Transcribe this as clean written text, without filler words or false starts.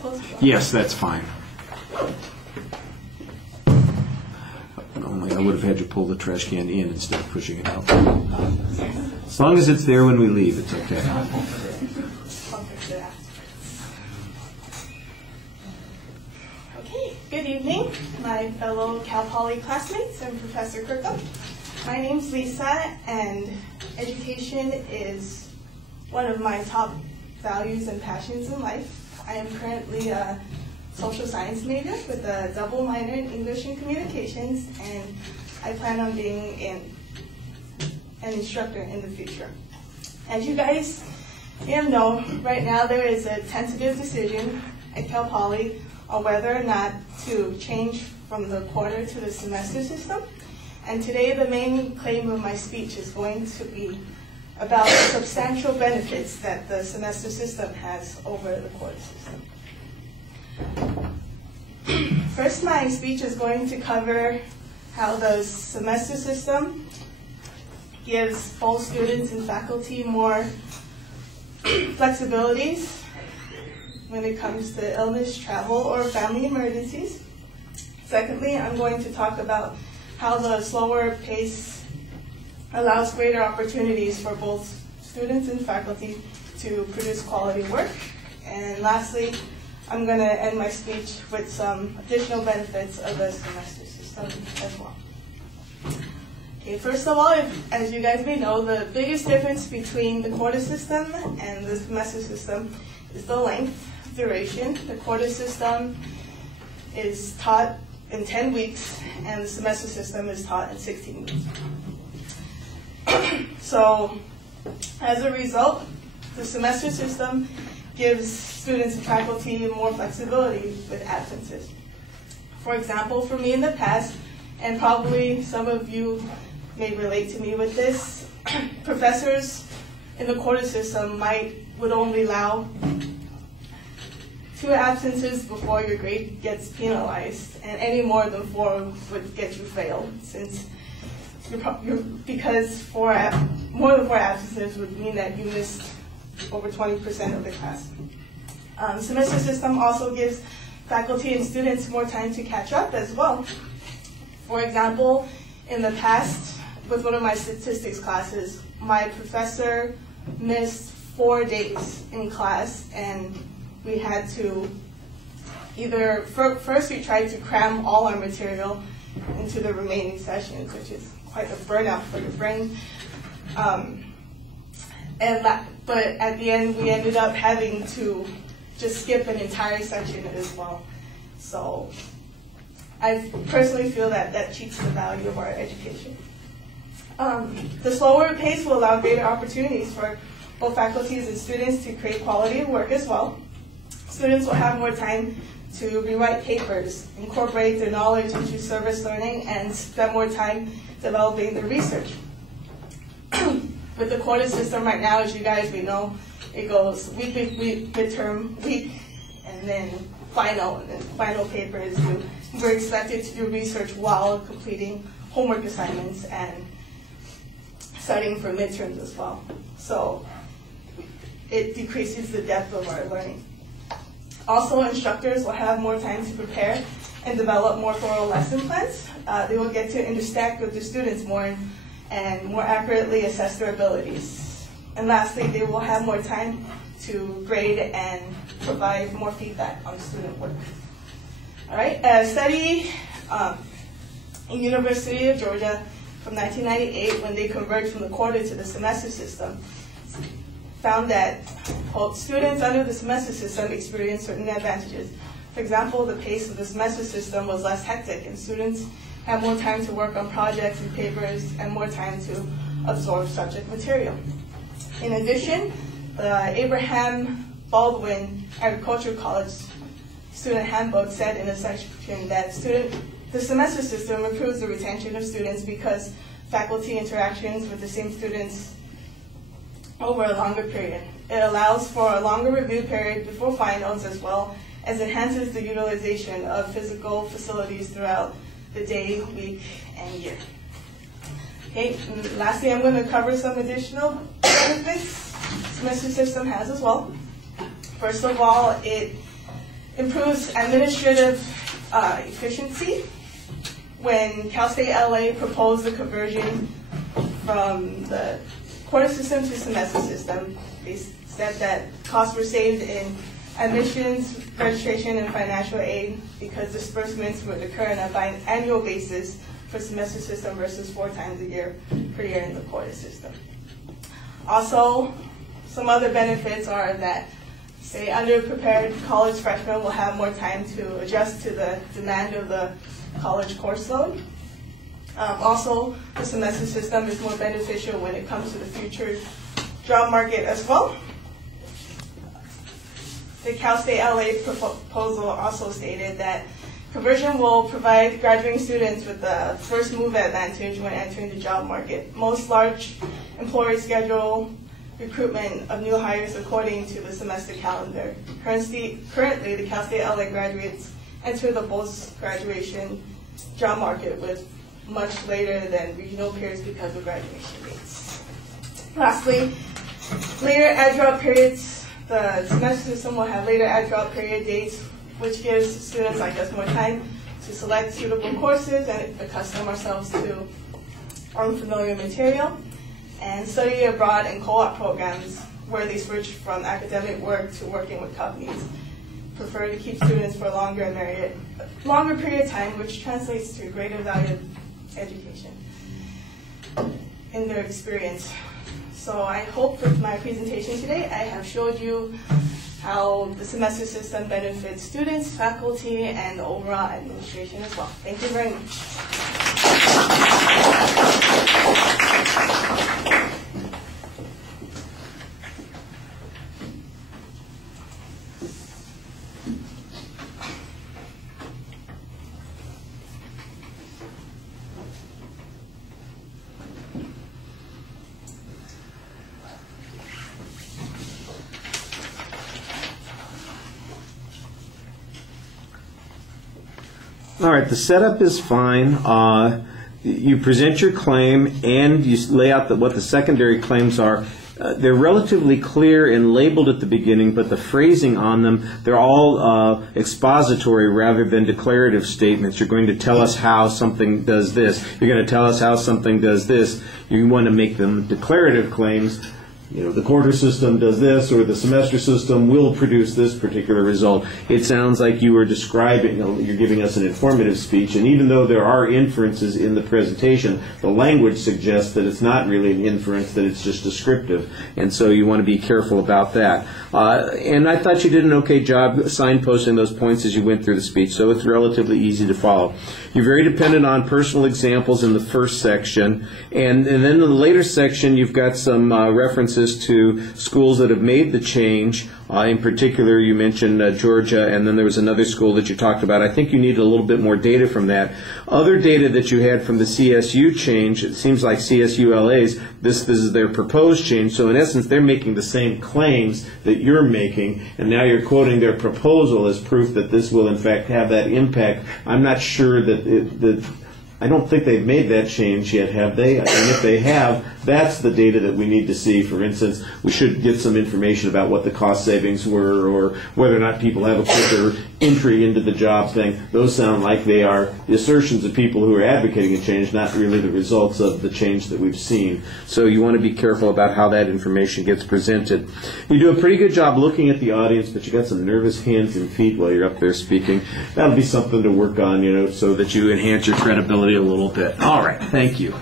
close? Yes, that's fine. Only I would have had you pull the trash can in instead of pushing it out. As long as it's there when we leave, it's okay. Okay, good evening, my fellow Cal Poly classmates and Professor Kirkham. My name's Lisa, and education is one of my top values and passions in life. I am currently a social science major with a double minor in English and Communications, and I plan on being an instructor in the future. As you guys may know, right now there is a tentative decision at Cal Poly on whether or not to change from the quarter to the semester system. And today the main claim of my speech is going to be about the substantial benefits that the semester system has over the quarter system. First, my speech is going to cover how the semester system gives both students and faculty more flexibilities when it comes to illness, travel, or family emergencies. Secondly, I'm going to talk about how the slower pace allows greater opportunities for both students and faculty to produce quality work. And lastly, I'm going to end my speech with some additional benefits of the semester system as well. Okay, first of all, as you guys may know, the biggest difference between the quarter system and the semester system is the length, duration. The quarter system is taught in 10 weeks, and the semester system is taught in 16 weeks. So, as a result, the semester system gives students and faculty more flexibility with absences. For example, for me in the past, and probably some of you may relate to me with this, professors in the quarter system would only allow 2 absences before your grade gets penalized, and any more than 4 would get you failed, since because more than 4 absences would mean that you missed over 20% of the class. The semester system also gives faculty and students more time to catch up as well. For example, in the past, with one of my statistics classes, my professor missed 4 days in class, and we had to either, first we tried to cram all our material into the remaining sessions, which is quite a burnout for the brain. But at the end, we ended up having to just skip an entire section as well. So I personally feel that that cheats the value of our education. The slower pace will allow greater opportunities for both faculties and students to create quality work as well. Students will have more time to rewrite papers, incorporate their knowledge into service learning, and spend more time developing their research. With the quarter system right now, as you guys may know, it goes week, midterm, week, and then final paper is due. We're expected to do research while completing homework assignments and studying for midterms as well. So it decreases the depth of our learning. Also, instructors will have more time to prepare and develop more thorough lesson plans. They will get to intersect with the students more and more accurately assess their abilities. And lastly, they will have more time to grade and provide more feedback on student work. All right, a study in University of Georgia from 1998, when they converged from the quarter to the semester system, found that, quote, students under the semester system experienced certain advantages. For example, the pace of the semester system was less hectic, and students had more time to work on projects and papers and more time to absorb subject material. In addition, the Abraham Baldwin Agricultural College Student Handbook said in a section that the semester system improves the retention of students because faculty interactions with the same students over a longer period. It allows for a longer review period before finals, as well as enhances the utilization of physical facilities throughout the day, week, and year. Okay, and lastly, I'm going to cover some additional benefits the semester system has as well. First of all, it improves administrative efficiency. When Cal State LA proposed the conversion from the quarter system to semester system, they said that costs were saved in admissions, registration, and financial aid because disbursements would occur on an annual basis for semester system versus 4 times a year per year in the quarter system. Also, some other benefits are that, say, underprepared college freshmen will have more time to adjust to the demand of the college course load. Also, the semester system is more beneficial when it comes to the future job market as well. The Cal State LA proposal also stated that conversion will provide graduating students with the first move advantage when entering the job market. Most large employers schedule recruitment of new hires according to the semester calendar. Currently, the Cal State LA graduates enter the post-graduation job market with much later than regional peers because of graduation dates. Lastly, later add-drop periods. The semester system will have later add-drop period dates, which gives students like us more time to select suitable courses and accustom ourselves to unfamiliar material, and study abroad and co-op programs where they switch from academic work to working with companies. Prefer to keep students for a longer period of time, which translates to greater value of education in their experience. So I hope with my presentation today I have showed you how the semester system benefits students, faculty, and the overall administration as well. Thank you very much. All right, the setup is fine. You present your claim and you lay out what the secondary claims are. They're relatively clear and labeled at the beginning, but the phrasing on them, they're all expository rather than declarative statements. You're going to tell us how something does this. You're going to tell us how something does this. You want to make them declarative claims. You know, the quarter system does this, or the semester system will produce this particular result. It sounds like you are describing, you're giving us an informative speech, and even though there are inferences in the presentation, the language suggests that it's not really an inference, that it's just descriptive, and so you want to be careful about that. And I thought you did an okay job signposting those points as you went through the speech, so it's relatively easy to follow. You're very dependent on personal examples in the first section, and then in the later section you've got some references to schools that have made the change. In particular, you mentioned Georgia, and then there was another school that you talked about. I think you need a little bit more data from that. Other data that you had from the CSU change, it seems like CSU LA's, this is their proposed change. So in essence, they're making the same claims that you're making, and now you're quoting their proposal as proof that this will in fact have that impact. I'm not sure that I don't think they've made that change yet, have they? And if they have, that's the data that we need to see. For instance, we should get some information about what the cost savings were, or whether or not people have a quicker entry into the job thing. Those sound like they are the assertions of people who are advocating a change, not really the results of the change that we've seen. So you want to be careful about how that information gets presented. You do a pretty good job looking at the audience, but you got some nervous hands and feet while you're up there speaking. That'll be something to work on, so that you enhance your credibility a little bit. All right, thank you.